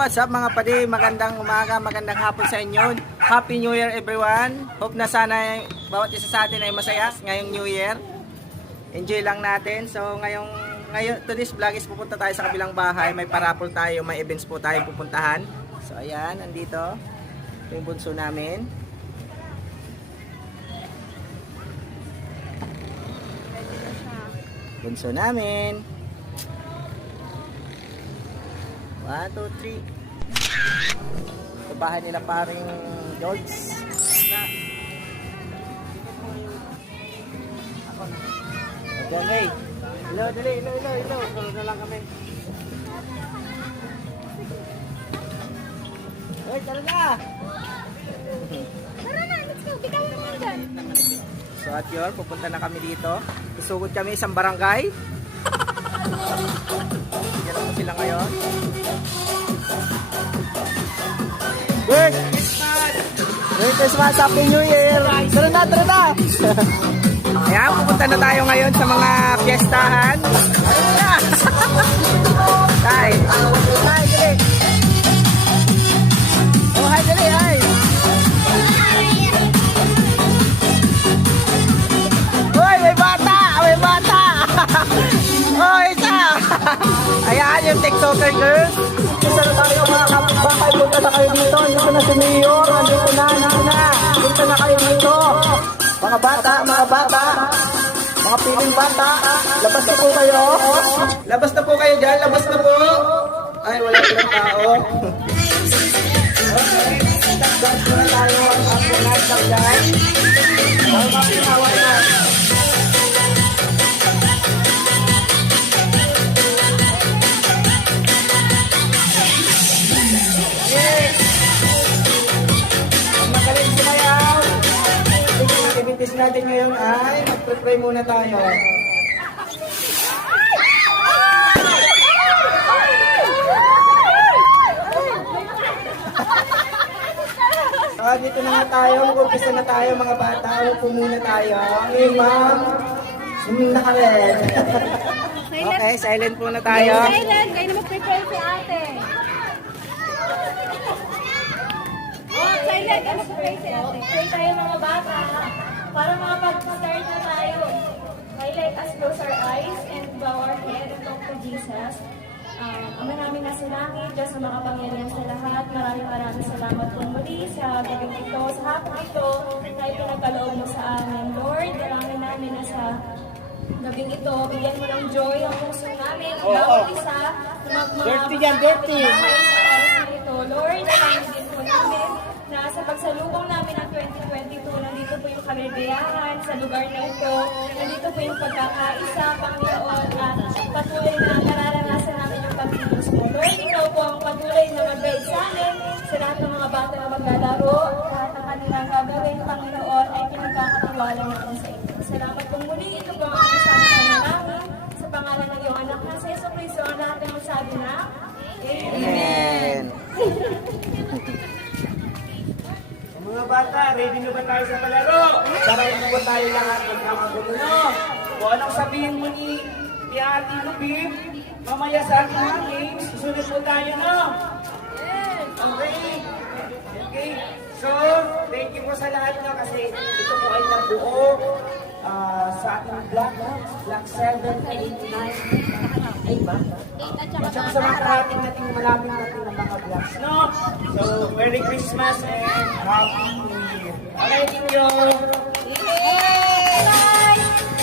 what's up mga padi? Magandang umaga, magandang hapon sa inyo. Happy New Year everyone. Hope na sana bawat isa sa atin ay masaya ngayong New Year. Enjoy lang natin. So ngayon today's vlog is pupunta tayo sa kabilang bahay. May parapol tayo, may events po tayo pupuntahan. So ayan, nandito yung bunso namin. Bunso namin. 1, 2, 3. Sa bahay nila paring George. Okay. Hello, dali. Tulog na lang kami. Hoy, tara na! Tara na, let's go. Bitaw mo naman dyan. So at yun, pupunta na kami dito. Susugod kami isang barangay. Yan po sila ngayon. Merry Christmas! Happy New Year! Tara na! Ayan, pupunta na tayo ngayon sa mga piyestahan. Ayun na! Tay! Dali! Oh, hi, dali! Hi! Hoy, may bata! Oh, isa! Ayan, yung TikToker girls. Isa na tayo mga kapitbahay. Punta na kayo dito. Dito na si Mayor. Nandito na. Punta na kayo dito. Mga bata. Mga piling bata. Labas na po kayo. Labas na po kayo dyan. Labas na po. Ay, wala silang tao. Okay. Dagdag na tayo ang apunat ng dyan. Ang mapinawa na. Activities natin ngayon ay mag-pray muna tayo. So, dito na nga tayo. Mag-umpisa na tayo mga bata. Upo muna tayo. Okay, ma'am. Suming na kami. Okay, silent muna tayo. Silent, kayo na mag-prepare si ate. Oh, silent, kayo mag-prepare si ate. Pray tayo mga bata. Para makapag-start na tayo. Okay, let us close our eyes and bow our head and talk to Jesus. Ama namin na sa langit, Diyos na makapangyarihan sa lahat, maraming salamat po muli sa gabing ito, sa hapon ito, na ipinagkaloob mo sa amin. Lord, dalangin namin na sa gabing ito, bigyan mo ng joy ang puso namin, bawat isa, na Dirty yan, dirty! sa oras na ito. Lord, dalangin din po namin na sa pagsalubong namin ng 2022, nandito po yung kaligayahan sa lugar na ito, nandito po yung pagkakaisa, Panginoon, at patuloy na nararanasan namin yung pagkilos mo. Lord, ikaw po ang patuloy na mag-guide sa amin, sa lahat ng mga bata na maglalaro, lahat ng kanilang gagawin, Panginoon, ay pinagkakatiwala natin sa inyo. Salamat po muli, ito po ang aming sana namin, sa pangalan ng iyong anak na sa Jesucristo, ang lahat ng masabi na, Amen. Mga bata, ready na ba tayo sa palaro? Sabay mo ba tayo lahat magkakagulo, no? Kung anong sabihin mo ni Ate Lubim, mamaya sa ating mga games, susunod po tayo, no? Okay. So, thank you po sa lahat, no? Kasi ito po ay nabuo sa ating Black 7, 8, 9, 8 ba? At saka sa mga karating natin malapit natin ng mga vlogs, no? So, Merry Christmas and Happy New Year! Okay, New Year!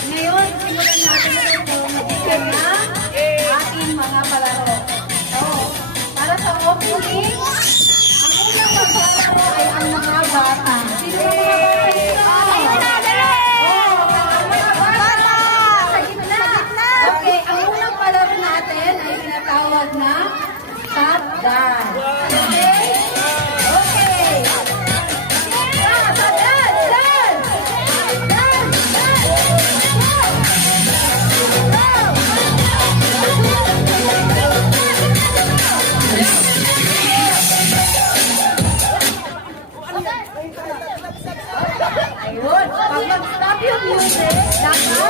Ngayon, simulan natin ito mag-share na ating mga palaro. So, para sa opening, ang unang maglalaro ay ang mga bata. Sino ang mga bata dito? Ayun na, dali! Mga bata! Sa gitna! Okay, ang unang palaro natin ay tinatawag na Top Dance. Okay? Okay! Ayun, pag mag-stop yung music, dapat go!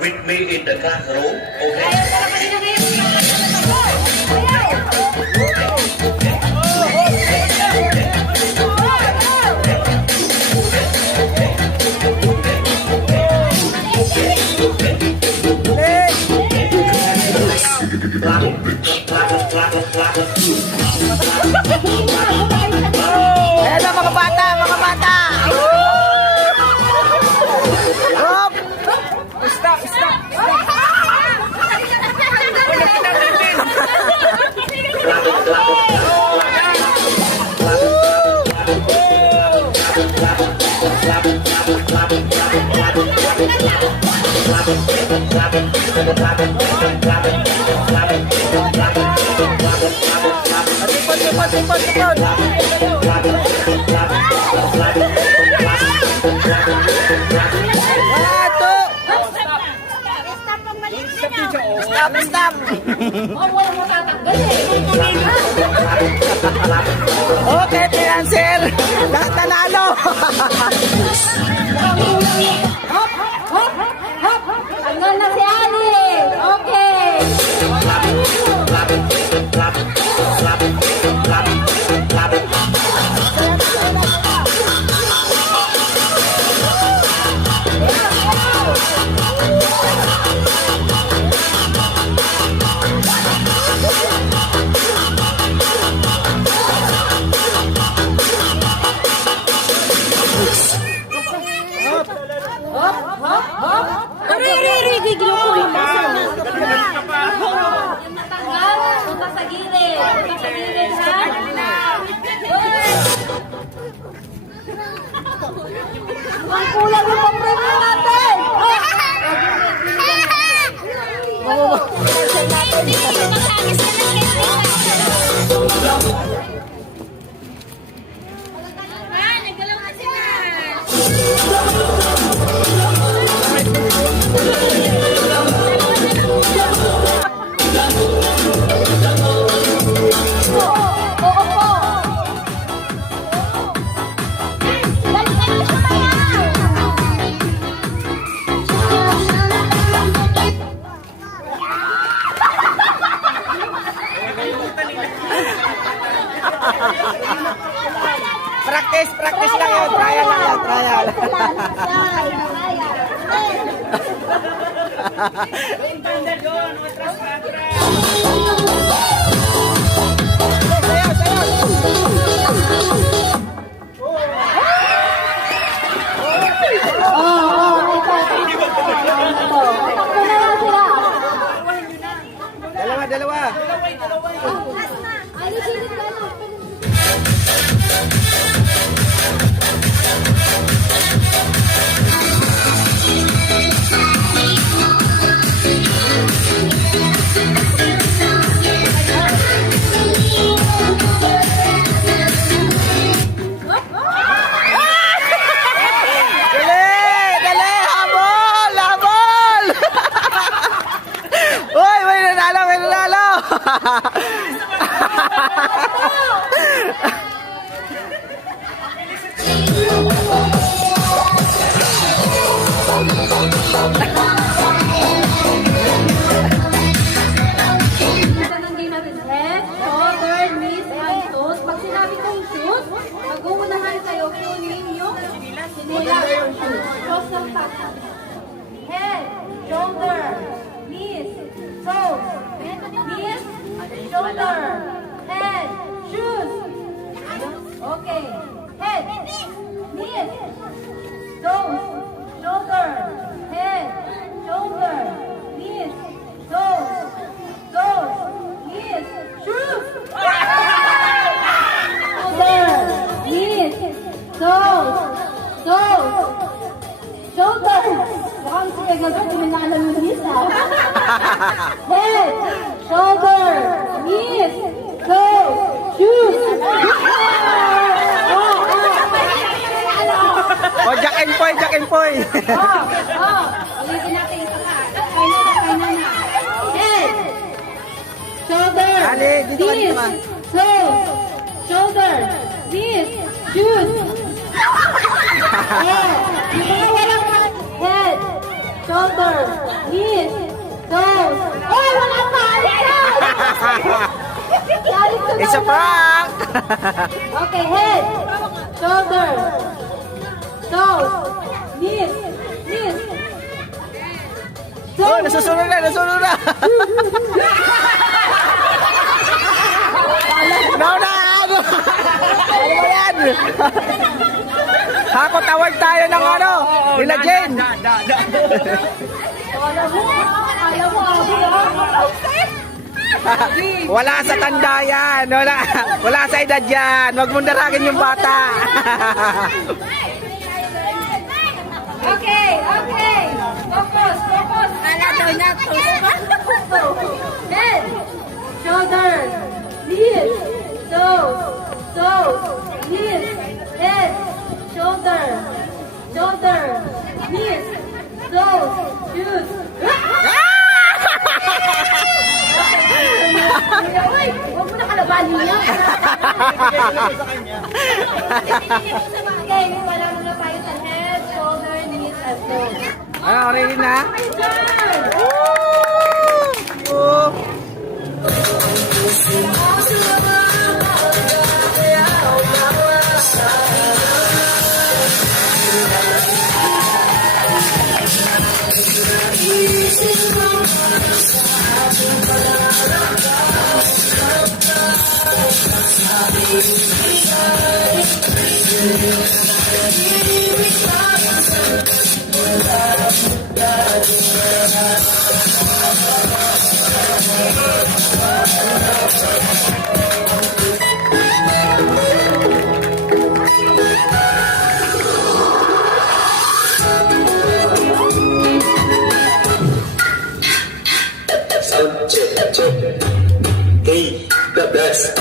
with me in the classroom. Okay. Ayan na mga bata, mga bata! Hop! Stop, stop! Tipon, tipon, tipon, tipon! One, two! Stop, stop! Okay, Financer! Lahat nanalo! Hanggang na si Ali. Okay. Giglo ko yung natanggal. Punta sa gilid. Punta sa gilid, ha? Ang kulang yung pampremyo natin. Nagalaw na sila. Practice, practice lang yun. Trial lang yan, trial. Sayaw, sayaw. Dalawa, dalawa. Dali, dali, habol, habol. Uy, may nanalo, may nanalo. Ito ng game natin. Head, shoulder, knees, and toes. Pag sinabi kong shoes, mag-uunahan kayo kunin yung sinilas. Cross ng pata. Head, shoulder, knees, toes. Knees, shoulder, head, shoes. Okay. Head, knees, toes, shoulder, head, shoulder, knees, toes, knees, shoes. Shoulder, knees, toes, shoulder. Mukhang si Pegasus, kuminala ng knees, ha? Head, shoulder, knees, toes, shoes. O, Jack and Poy, Jack and Poy. Ulitin natin isa pa. Kaya na. Head, shoulder, Dali, dito ka, dito ka. toes, shoulder, knees, shoes. Head, yung mga walang head, shoulders, knees, toes. Oy, wala pa! It's a prank! Okay, head, shoulders, toes, knees, Oh, toes. nasusunod na, nasusunod na! Nauna! Ano? Ano ba yan? Hako tawag tayo ng ano? Nila Jane! Alam mo, Wala sa tanda yan! Wala sa edad yan! Huwag mong daragin yung bata! Okay. Focus. Ala daw na head, shoulders, knees, toes, knees, head, shoulders, knees, toes, shoes. Uy, huwag mo na kalabanin niya. Okay, wala muna tayo sa head, shoulder, knees, and toes. Ano, ready na? Turn! Oh. Be the best.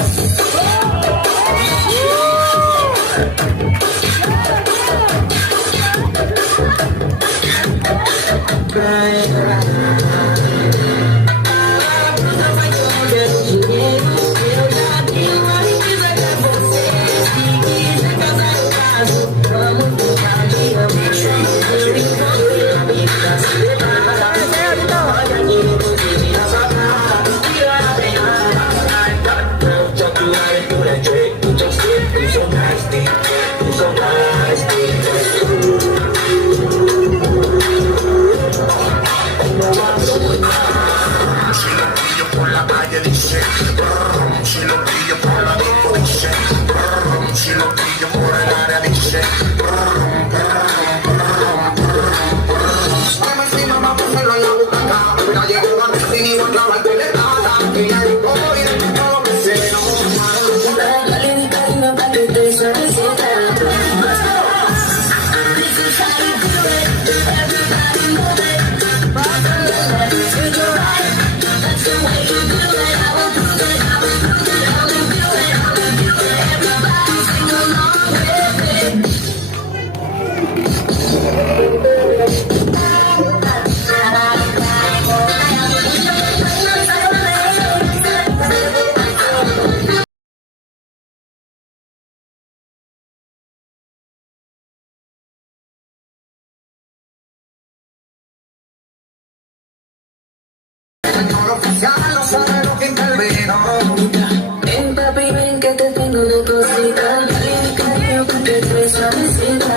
Ven papi, ven que te tengo una cosita. Dale, cariño, que te traes suavecita.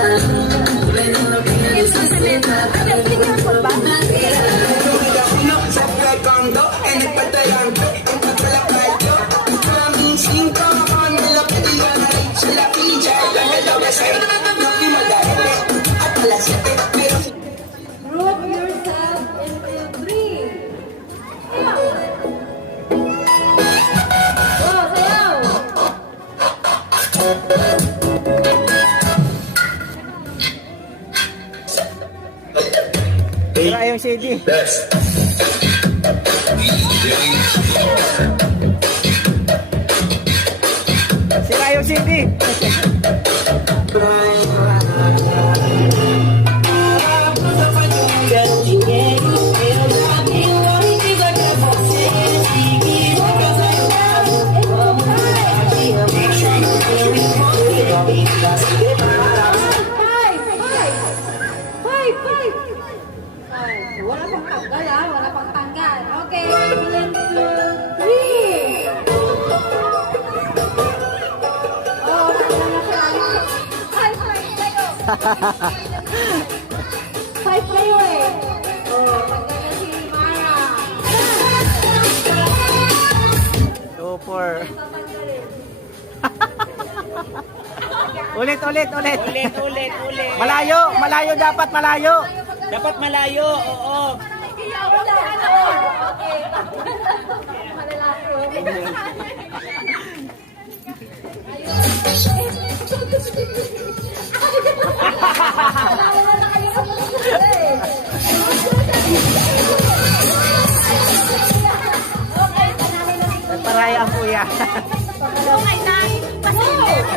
Ven lo que necesitas. En el petelante, encontré la playa, para mí 5, me lo que digan ahí, se la pincha, en el doble 6, nos fuimos de gente, hasta las 7, pero Group yourself into 3. Go, sayaw! Tira yung CD. Best. Sira yung CD. Five. Five kayo eh. Oh, pagkaka si Mara. Super. Ulit. Ulit. Malayo dapat, malayo. Dapat malayo, oo. Kaya wala ako. Okay. Malalaki. Wala na kayo sa puso eh. Okay, panalo na dito. Nagparaya ang kuya. Okay, nine. Pasilip.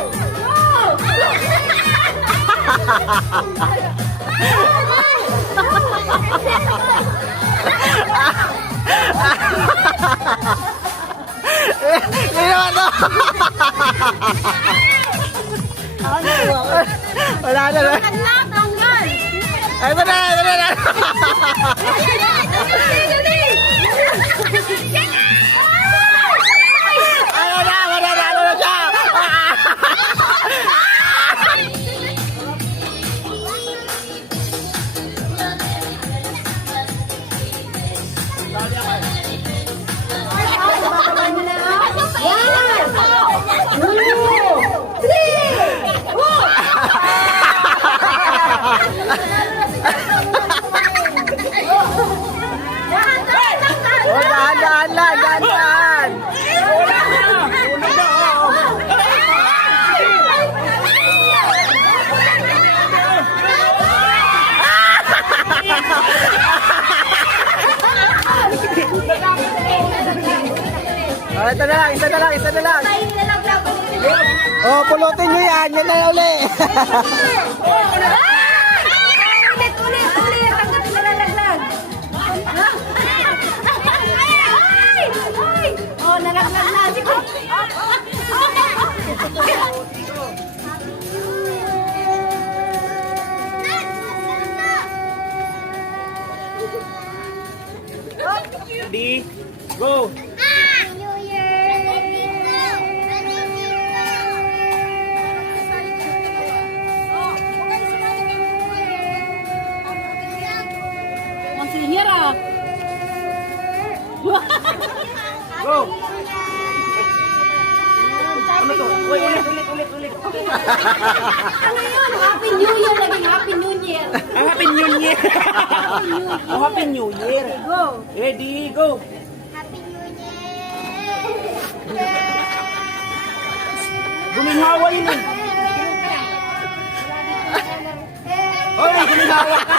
Wala na. Ay, ito na. Wala na siya. Dahan. Isa na lang. Oh, pulutin nyo yan. Yan na uli. Ulit. Hanggang nalalaglag. Oh, nalaglag na. Sige. Ready, go. Go. Ano to? Ulit. Ano yun? Happy New Year. Naging Happy New Year. Ang Happy New Year. Ang Happy New Year. Go. Ready, go. Guminhawa yun eh. Hoy, guminhawa ka.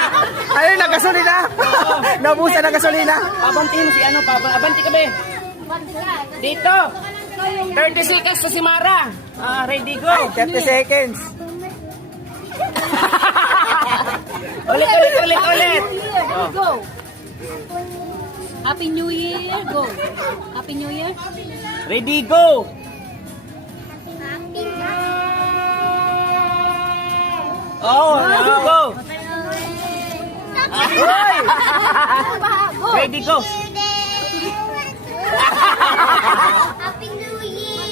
Ayun, nagasolina. Nabusa na gasolina. Pabanti mo si ano, abanti ka ba eh? Dito. 30 seconds to si Mara. Ready, go. 30 seconds. Ulit. Go. Happy New Year. Go. Happy New Year. Ready, go. Oh, go. Ready, go. Happy New Year!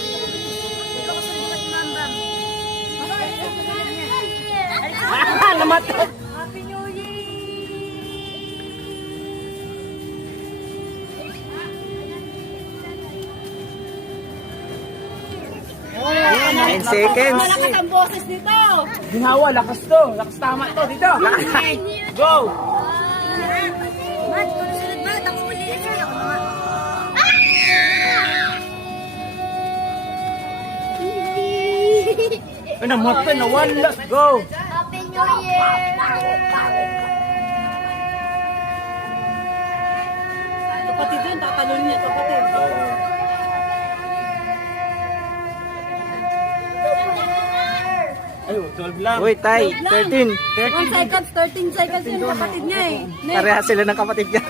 Namatay. Happy New Year. Nine seconds. Malakas ang boses nito. Ginawa, lakas to. Lakas tama to. Dito. Go. Mat, kung sunod ba, ako ulit. Sige ako mga. Ay, namatay. Nawala. Go. Happy New Year! Kapatid yun, tatalon niya kapatid. Ay, 12 lang. Uy, tay. 13. 1 seconds, 13 seconds yung kapatid niya eh. Pareha sila ng kapatid niya.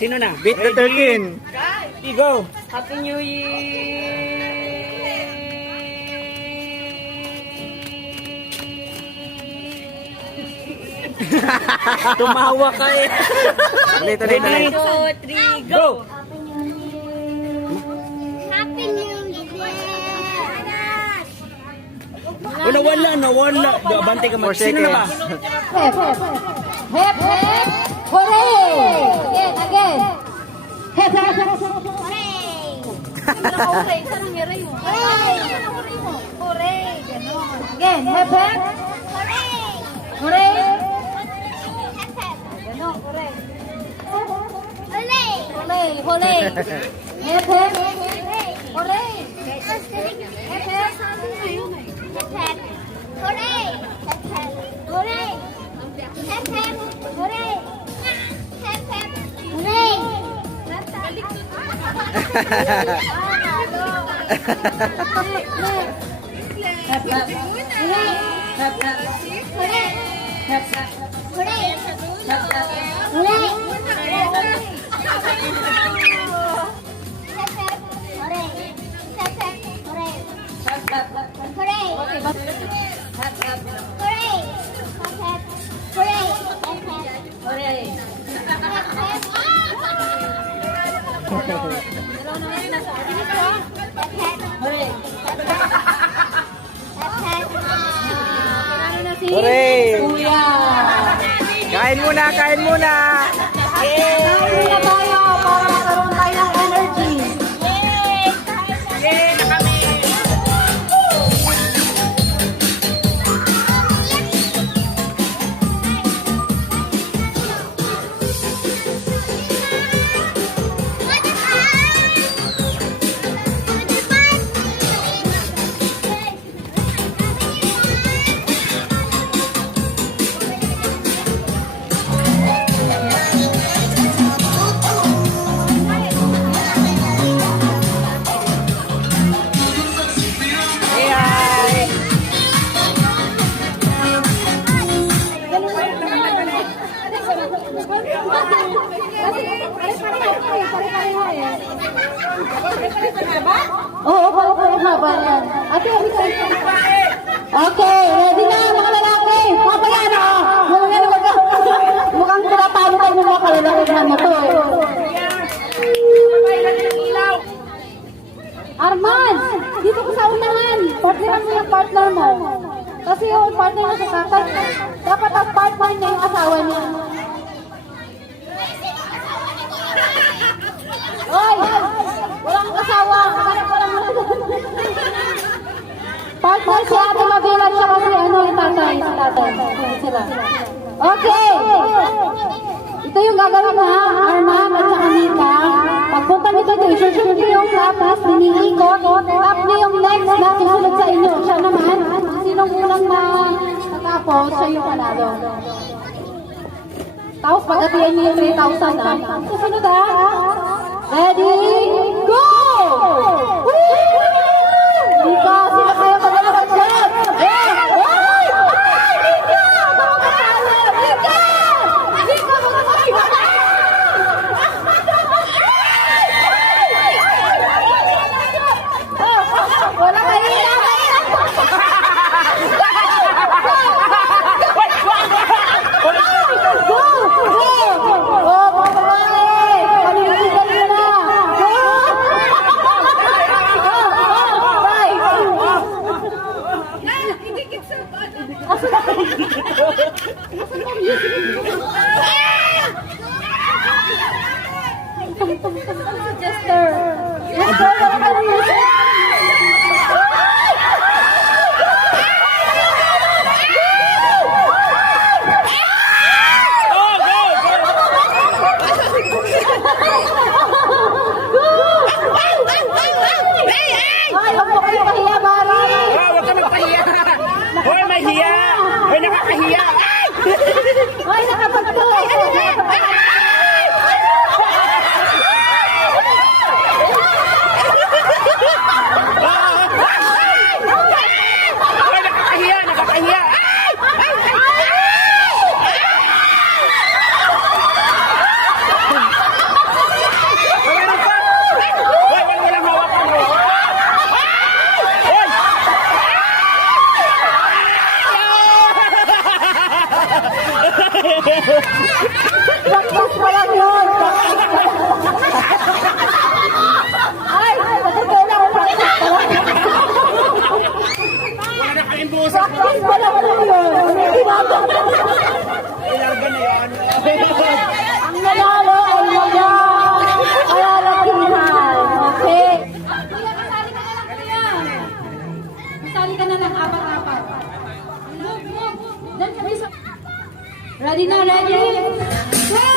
Sino na? Beat the 13. Ready, go. Happy New Year! Tumawa ka eh. Ulit. Ready, 2, 3, go. Happy New Year! Nawala. Bantay ka 4 Sino na ba? seconds. Hep, hep. Hep, hep. Hooray! Again. Hep, hep, hep. Hooray! Saan nangyari yun? Hooray! Hooray! Ganon. Again. Hep, hep. Hooray! Hooray! Hep, hep. Ganon, hooray. Hooray! Hooray, hooray. Hep, hep. Hooray. Hep, hep. Hep, hep. Hooray! Hep, hep. Hooray! Hep, hep. Hooray! Hep, hep. Hooray! Hep, hep. Hooray! Hep, hep. Hooray! Hep, hep. Hooray! Hep, hep. Hooray! Hep, hep. Okay, but... Hep, hep. Hooray. Hooray. Ano na si Hooray! Kuya? Kain muna, kain muna. Kain muna tayo para magkaroon tayo ng energy. Oo, pare-pareho na ba yan? Ate, okay, ready na mga lalaki. Papaya na. Mukhang pinapalo tayo ng mga kalalaki na mo to. Arman, dito ko sa unahan. Partneran mo yung partner mo. Kasi yung partner mo sa kakay, dapat ang partner niya yung asawa niya. Oy! Walang asawa! Hanap ko lang muna. Partner si Ate Mabilan siya kasi ano yung tatay. Si tatay. Sila. Okay! Ito yung gagawin ha, Arman at saka Mika. Pagpunta nito dito, i-shoot nyo yung tapos, niniikot, tap nyo yung next na susunod sa inyo. Siya naman, sinong unang natapos, siya yung panalo. Tapos pagkatiyan nyo yung 3,000 ha. Susunod ha. Ready, go! Mika, sino kayo magalaman dyan? Mika! Makakasali! Mika! Mika, magkakasali! Wala kanina! Go! Go! Oh, pagkakali! Paniligan nyo na! Go! Jester! Jester, wala ka ng music! Ay, huwag mo kayo pahiya, Bari! Huwag ka magpahiya! Hoy, may hiya! Hoy, nakakahiya! Ay, nakapagto! Hoy, nakakahiya! Nakakahiya! Meron pa! Hoy, walang hawakan mo! Hoy! Practice pa lang yun! Ay, natutulong ang practice pa lang. Wala na kayong busa! Ready na, ready? Go!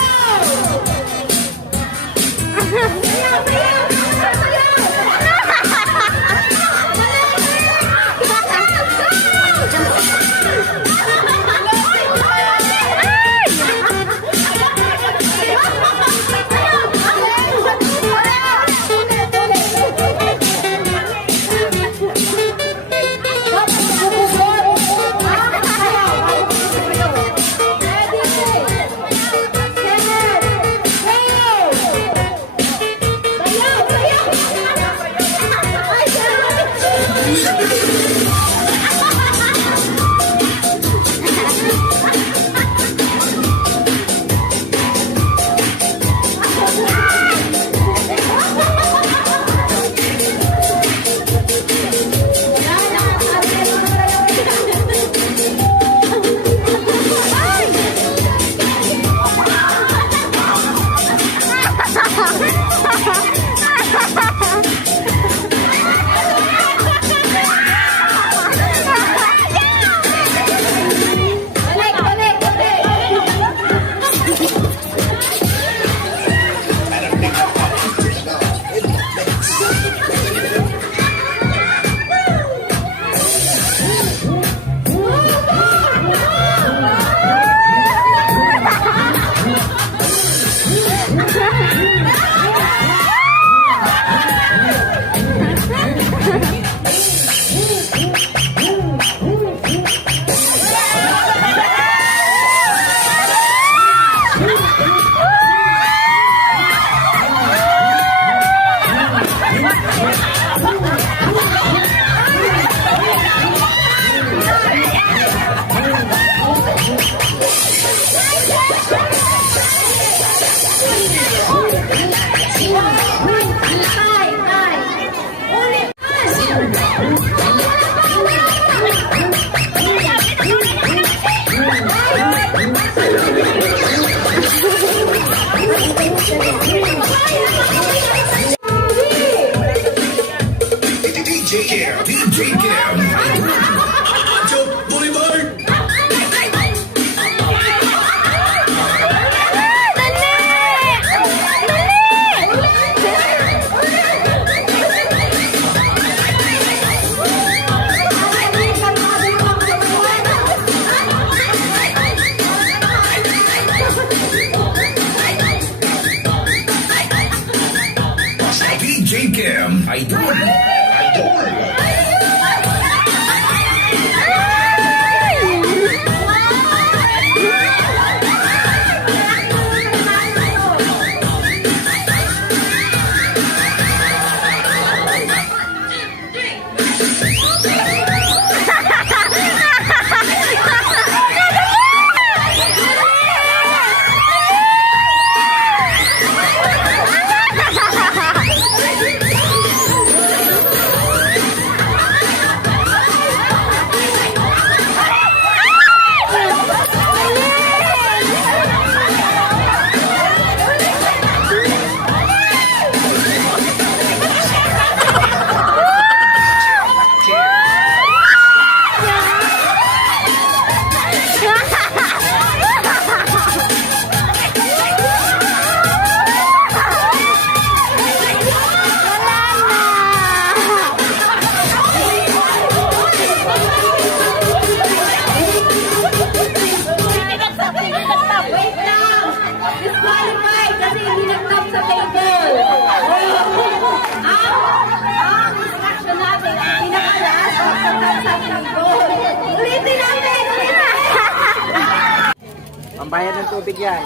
DJ Cam, DJ Cam. Joke, Boulevard. DJ Cam, Idol. Pambayad ng tubig yan.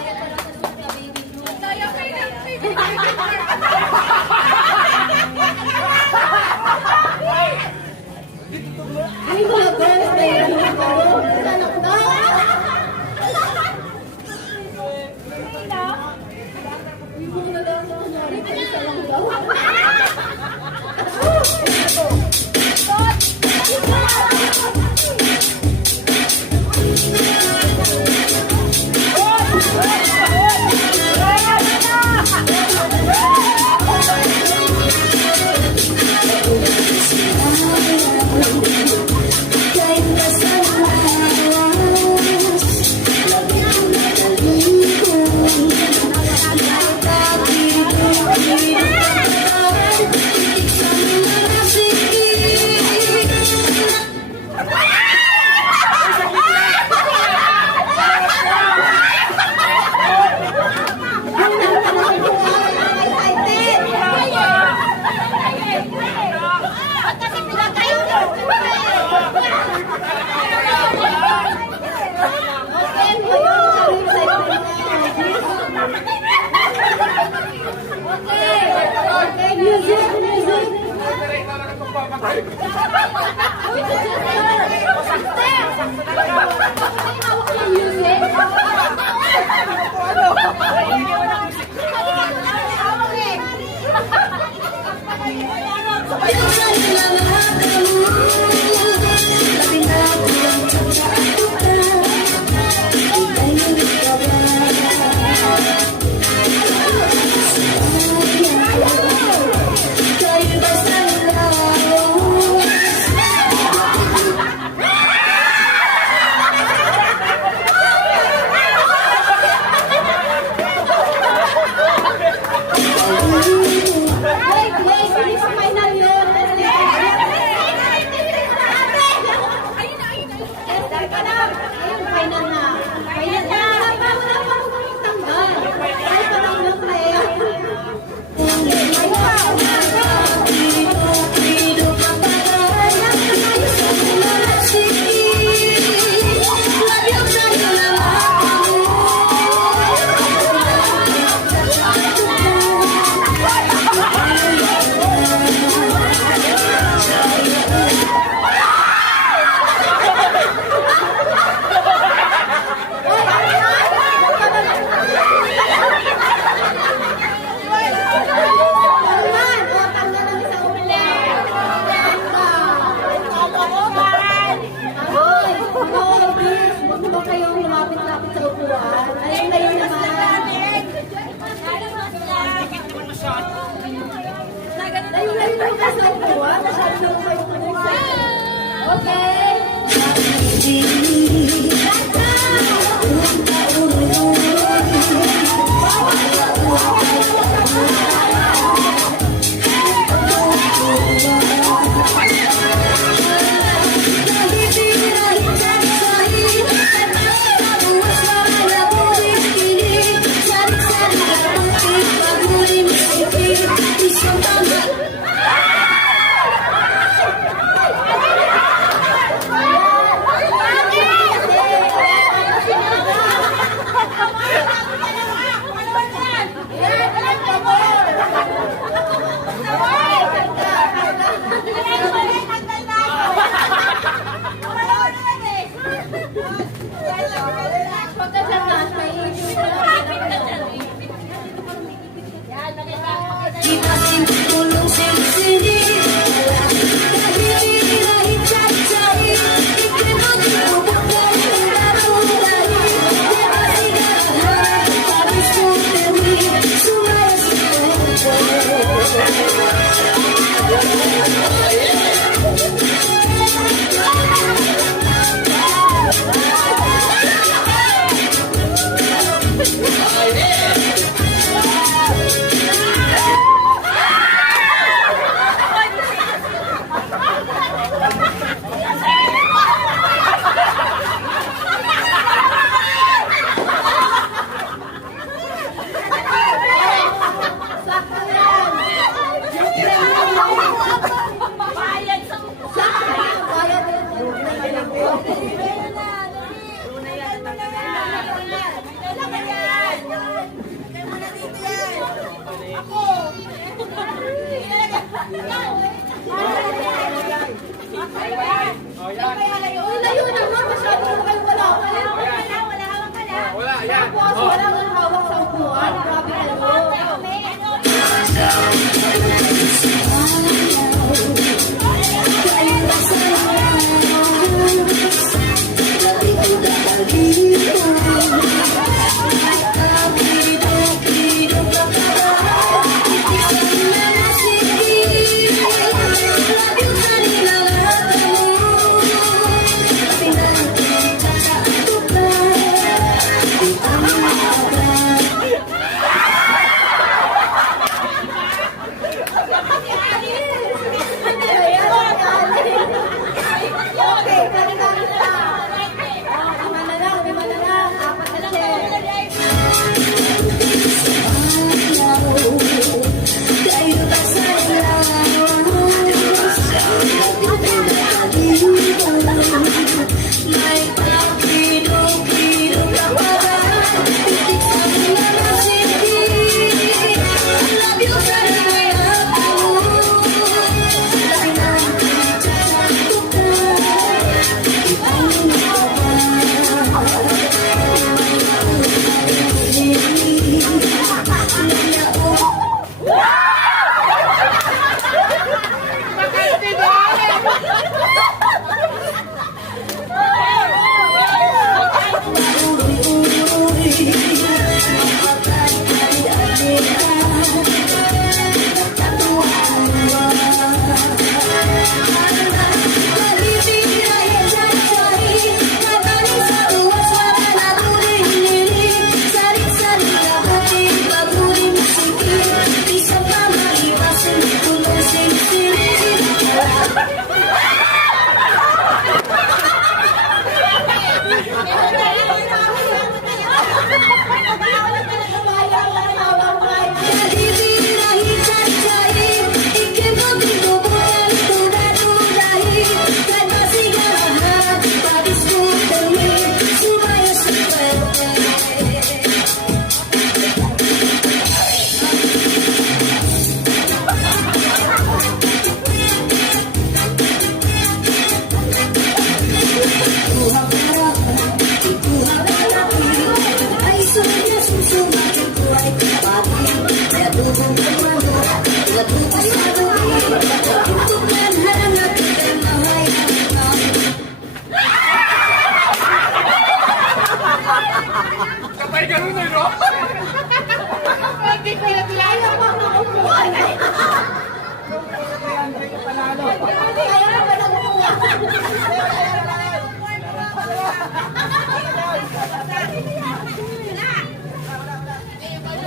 Like the sunrise.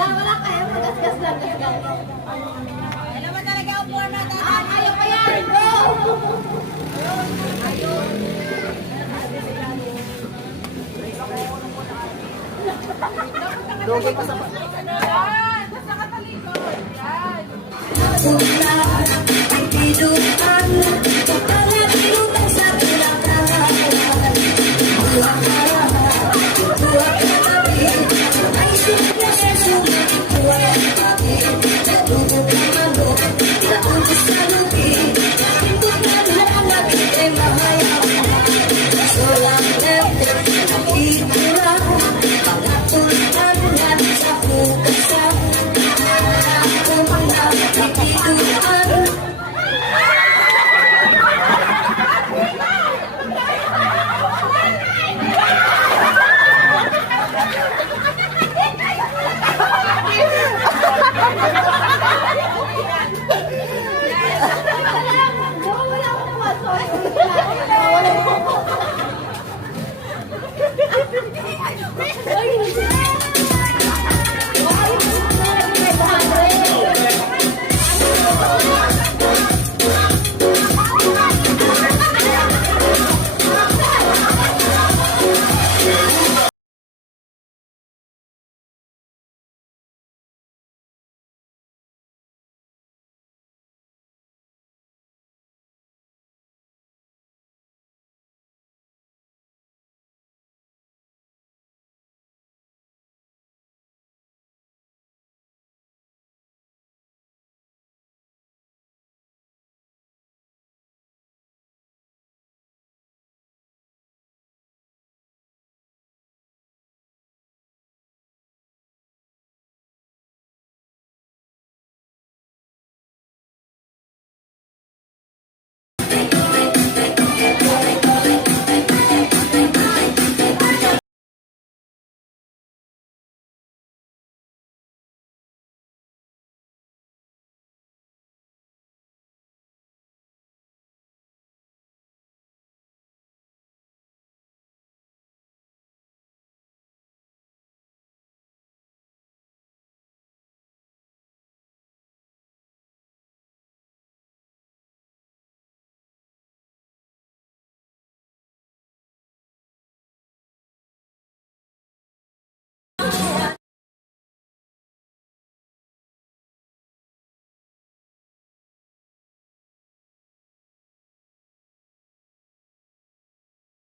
Wala kaya magasgas lang. Ano ba talaga ang format? Ayaw pa yan! Go! Doge pa sa... Hidupan